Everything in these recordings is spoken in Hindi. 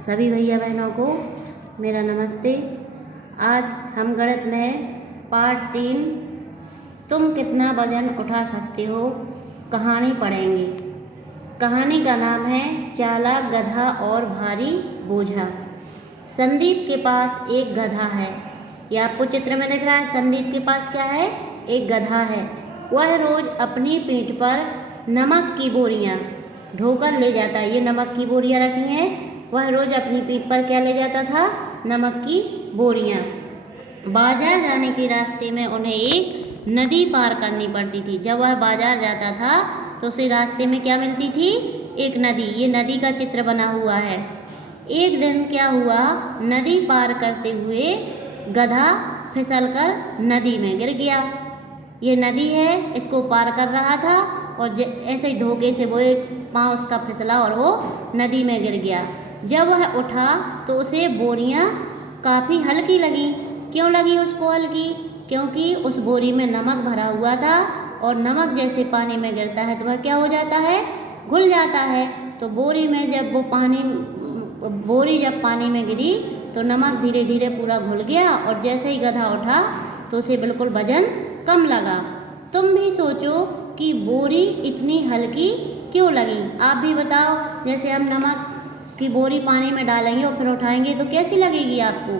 सभी भैया बहनों को मेरा नमस्ते। आज हम गणित में पार्ट 3 तुम कितना वजन उठा सकते हो कहानी पढ़ेंगे। कहानी का नाम है चालाक गधा और भारी बोझा। संदीप के पास एक गधा है। ये आपको चित्र में दिख रहा है। संदीप के पास क्या है? एक गधा है। वह रोज अपनी पीठ पर नमक की बोरियां ढोकर ले जाता है। ये नमक की बोरियां रखी हैं। वह रोज अपनी पीठ पर क्या ले जाता था? नमक की बोरियां। बाजार जाने के रास्ते में उन्हें एक नदी पार करनी पड़ती थी। जब वह बाजार जाता था तो उसे रास्ते में क्या मिलती थी? एक नदी। ये नदी का चित्र बना हुआ है। एक दिन क्या हुआ? नदी पार करते हुए गधा फिसलकर नदी में गिर गया। ये नदी है, इसको पार कर रहा था और ऐसे ही धोखे से वो एक पाँव उसका फिसला और वो नदी में गिर गया। जब वह उठा तो उसे बोरियां काफ़ी हल्की लगी। क्यों लगी उसको हल्की? क्योंकि उस बोरी में नमक भरा हुआ था और नमक जैसे पानी में गिरता है तो वह क्या हो जाता है? घुल जाता है। तो बोरी में जब बोरी जब पानी में गिरी तो नमक धीरे धीरे पूरा घुल गया और जैसे ही गधा उठा तो उसे बिल्कुल वजन कम लगा। तुम भी सोचो कि बोरी इतनी हल्की क्यों लगी? आप भी बताओ। जैसे हम नमक की बोरी पानी में डालेंगे और फिर उठाएंगे तो कैसी लगेगी आपको?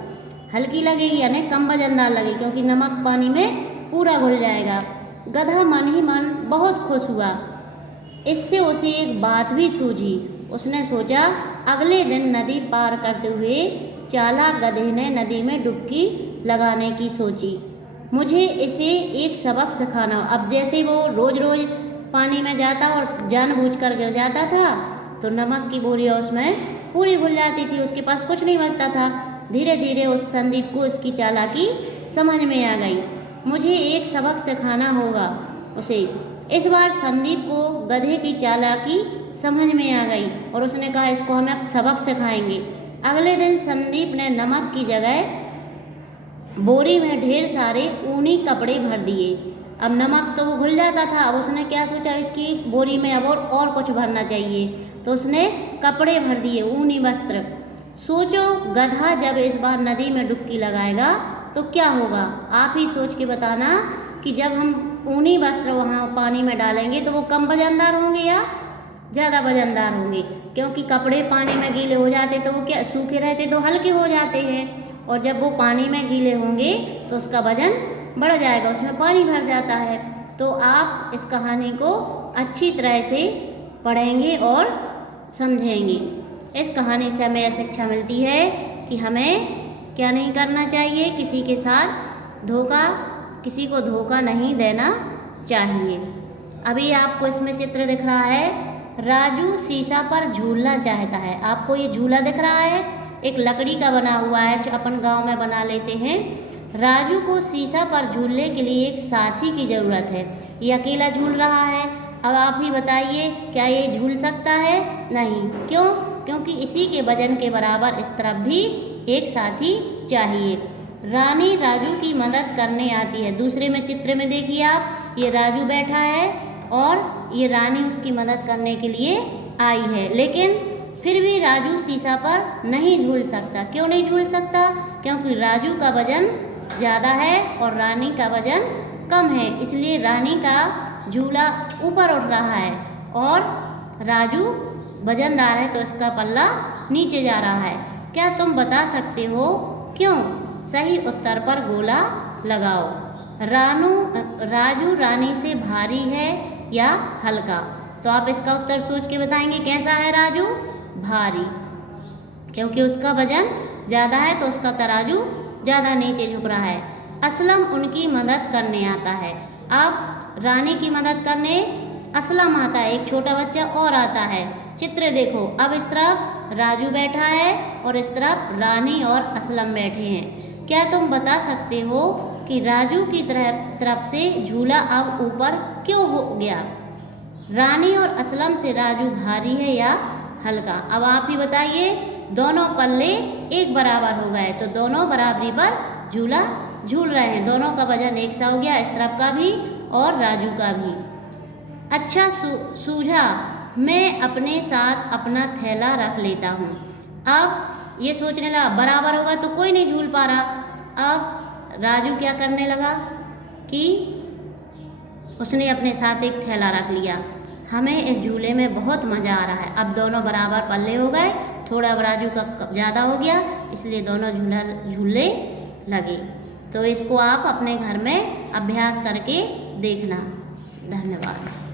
हल्की लगेगी, यानी कम वजनदार लगेगी, क्योंकि नमक पानी में पूरा घुल जाएगा। गधा मन ही मन बहुत खुश हुआ। इससे उसे एक बात भी सूझी। उसने सोचा, अगले दिन नदी पार करते हुए चालाक गधे ने नदी में डुबकी लगाने की सोची। मुझे इसे एक सबक सिखाना। अब जैसे वो रोज रोज पानी में जाता और जानबूझकर गिर जाता था तो नमक की बोरियां उसमें पूरी घुल जाती थी, उसके पास कुछ नहीं बचता था। धीरे धीरे उस संदीप को उसकी चालाकी समझ में आ गई। मुझे एक सबक सिखाना होगा उसे। इस बार संदीप को गधे की चालाकी समझ में आ गई और उसने कहा, इसको हम अब सबक सिखाएंगे। अगले दिन संदीप ने नमक की जगह बोरी में ढेर सारे ऊनी कपड़े भर दिए। अब नमक तो वो घुल जाता था। अब उसने क्या सोचा, इसकी बोरी में अब और कुछ भरना चाहिए, तो उसने कपड़े भर दिए, ऊनी वस्त्र। सोचो, गधा जब इस बार नदी में डुबकी लगाएगा तो क्या होगा? आप ही सोच के बताना कि जब हम ऊनी वस्त्र वहाँ पानी में डालेंगे तो वो कम वजनदार होंगे या ज़्यादा वजनदार होंगे? क्योंकि कपड़े पानी में गीले हो जाते तो वो क्या सूखे रहते तो हल्के हो जाते हैं, और जब वो पानी में गीले होंगे तो उसका वजन बढ़ जाएगा, उसमें पानी भर जाता है। तो आप इस कहानी को अच्छी तरह से पढ़ेंगे और समझेंगे। इस कहानी से हमें यह शिक्षा मिलती है कि हमें क्या नहीं करना चाहिए? किसी को धोखा नहीं देना चाहिए। अभी आपको इसमें चित्र दिख रहा है, राजू शीशा पर झूलना चाहता है। आपको ये झूला दिख रहा है, एक लकड़ी का बना हुआ है जो अपन गांव में बना लेते हैं। राजू को शीशा पर झूलने के लिए एक साथी की ज़रूरत है। ये अकेला झूल रहा है। अब आप ही बताइए, क्या ये झूल सकता है? नहीं। क्यों? क्योंकि इसी के वजन के बराबर इस तरफ भी एक साथी चाहिए। रानी राजू की मदद करने आती है। दूसरे में चित्र में देखिए आप, ये राजू बैठा है और ये रानी उसकी मदद करने के लिए आई है, लेकिन फिर भी राजू शीशा पर नहीं झूल सकता। क्यों नहीं झूल सकता? क्योंकि राजू का वजन ज़्यादा है और रानी का वजन कम है, इसलिए रानी का झूला ऊपर उठ रहा है और राजू वजनदार है तो इसका पल्ला नीचे जा रहा है। क्या तुम बता सकते हो क्यों? सही उत्तर पर गोला लगाओ। राजू रानी से भारी है या हल्का? तो आप इसका उत्तर सोच के बताएंगे। कैसा है राजू? भारी, क्योंकि उसका वजन ज़्यादा है तो उसका तराजू ज़्यादा नीचे झुक रहा है। असलम उनकी मदद करने आता है। अब रानी की मदद करने असलम आता है, एक छोटा बच्चा और आता है। चित्र देखो, अब इस तरफ राजू बैठा है और इस तरफ रानी और असलम बैठे हैं। क्या तुम बता सकते हो कि राजू की तरफ से झूला अब ऊपर क्यों हो गया? रानी और असलम से राजू भारी है या हल्का? अब आप ही बताइए। दोनों पल्ले एक बराबर हो गए तो दोनों बराबरी पर झूला झूल रहे हैं। दोनों का वजन एक सा हो गया, इस तरफ का भी और राजू का भी। अच्छा सूझा, मैं अपने साथ अपना थैला रख लेता हूँ। अब ये सोचने लगा बराबर होगा तो कोई नहीं झूल पा रहा। अब राजू क्या करने लगा कि उसने अपने साथ एक थैला रख लिया। हमें इस झूले में बहुत मज़ा आ रहा है। अब दोनों बराबर पल्ले हो गए, थोड़ा राजू का ज़्यादा हो गया, इसलिए दोनों झूलने लगे। तो इसको आप अपने घर में अभ्यास करके देखना। धन्यवाद।